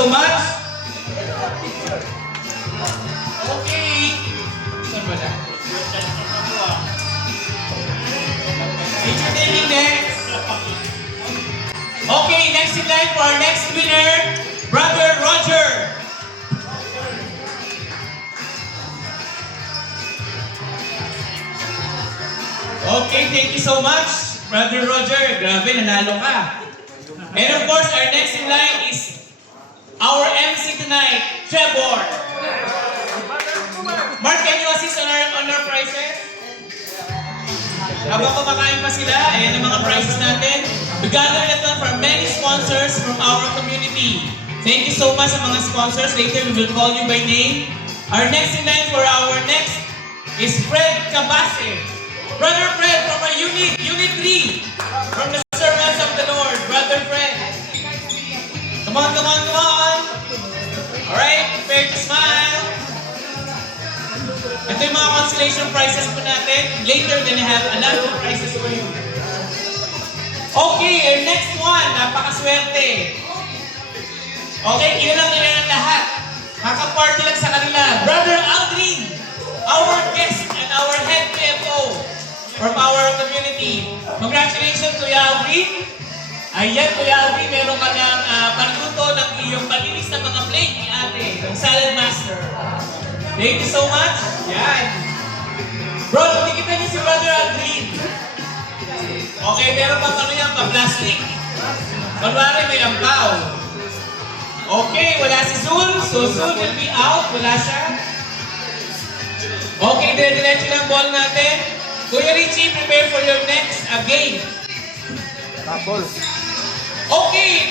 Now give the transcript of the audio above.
so much. Okay. Saan ba na? Picture taking next. Okay, next in line for our next winner, Brother Roger. Okay, thank you so much, Brother Roger. Grabe, nanalo ka. And of course, our next in line is our MC tonight, Trevor. Mark, can you assist on our prizes? Habang kumakain pa sila, ayan ang mga prizes natin. We gathered that one from many sponsors from our community. Thank you so much sa mga sponsors. Later, we will call you by name. Our next in line for our next is Fred Cabase. Brother Fred from our Unit 3, from the servants of the Lord. Brother Fred. Come on, come on, come on. Alright, prepare to smile. Ito yung mga consolation prizes po natin. Later, we're gonna have a lot of prizes for you. Okay, our next one. Napakaswerte. Okay, kilalang ng lahat. Kaka-party lang sa kanila. Brother Aldrin, our guest and our head PFO from our community. Congratulations, Kuya Aldrin. Ayan, Kuya Aldrin, meron ka ng pagluto ng iyong palinis ng mga plate ni ate, yung salad master. Thank you so much. Yan. Bro, hindi kita niyo si Brother Aldrin. Okay, meron pang ano yan, pa-plastic. Kunwari may ampaw. Okay, wala si Zul. So Zul will be out. Wala siya. Okay, dire-diretso lang ball natin. Kuya Richie, prepare for your next game. Tapos. Okay,